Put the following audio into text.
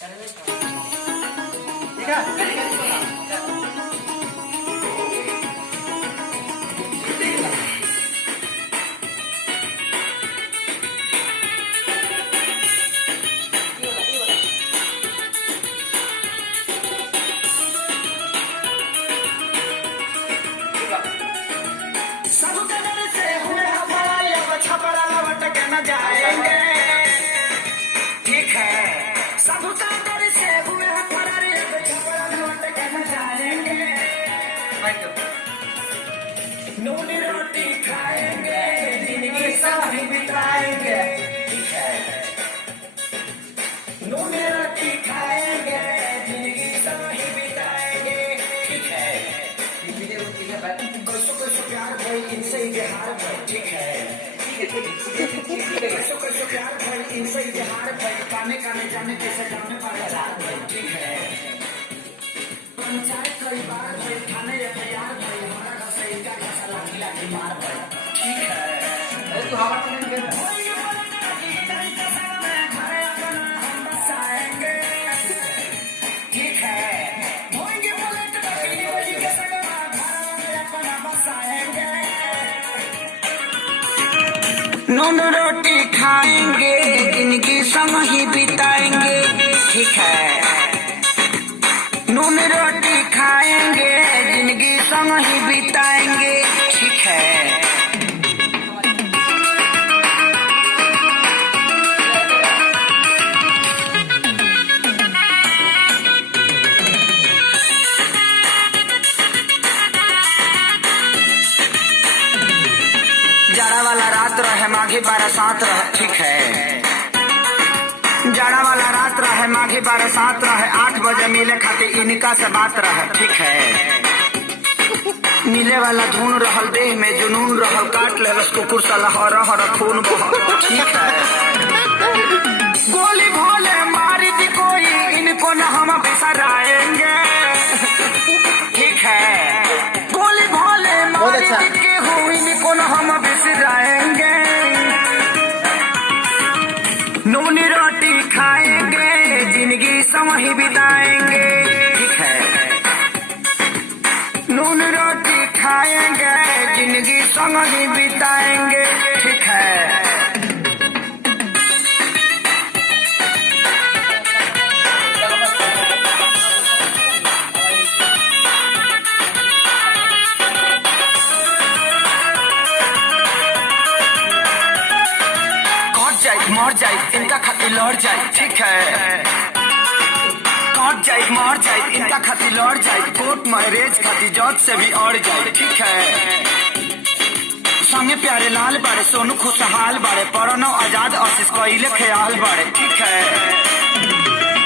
ठीक है नून रोटी खाएंगे जिंदगी सारी बिताएंगे ठीक है नून रोटी खाएंगे जिंदगी सारी बिताएंगे ठीक है कैसो प्यार भाई इनसे इजहार भाई ठीक है कैसो प्यार भाई इनसे इजहार भाई काने काने जाने कैसे जाने पागल भाई ठीक है पंचायत कई बार भाई थाने एफआईआर भाई हमारा घर से इनका कैसा लाठी मार भाई ठीक है तू हवा तो नहीं दे ठीक है नून रोटी खाएंगे जिंदगी संग ही बिताएंगे ठीक है नून रोटी खाएंगे जिंदगी संग ही बिताएंगे ठीक है जाड़ा वाला रात रहे माघी 12/7 रहे ठीक है जाड़ा वाला रात रहे माघी 12/7 रहे 8 बजे मिले खातिर इनका से बात रहे ठीक है मिले वाला धुन रहल देह में जुनून रहल काट ले कुकुर साला हरा हरा खून बह ठीक है गोली भोले मारी दी कोई इनको न हम बिसराएंगे ठीक है गोली भोले मारी दी के हुई इनको न हम बिसराएंगे नून रोटी खाएंगे जिंदगी सम ही बिताएंगे ठीक है नून रोटी खाएंगे जिंदगी संग ही बिताएंगे ठीक है मर जाए इनका खातिर लड़ जाए ठीक है कट जाए मर जाए इनका खातिर लड़ जाए कोर्ट मैरिज खातिर जज से भी अड़ जाए ठीक है संगे प्यारे लाल बारे सोनू खुशहाल बारे प्रणव आजाद आशीष कइले ख्याल बारे ठीक है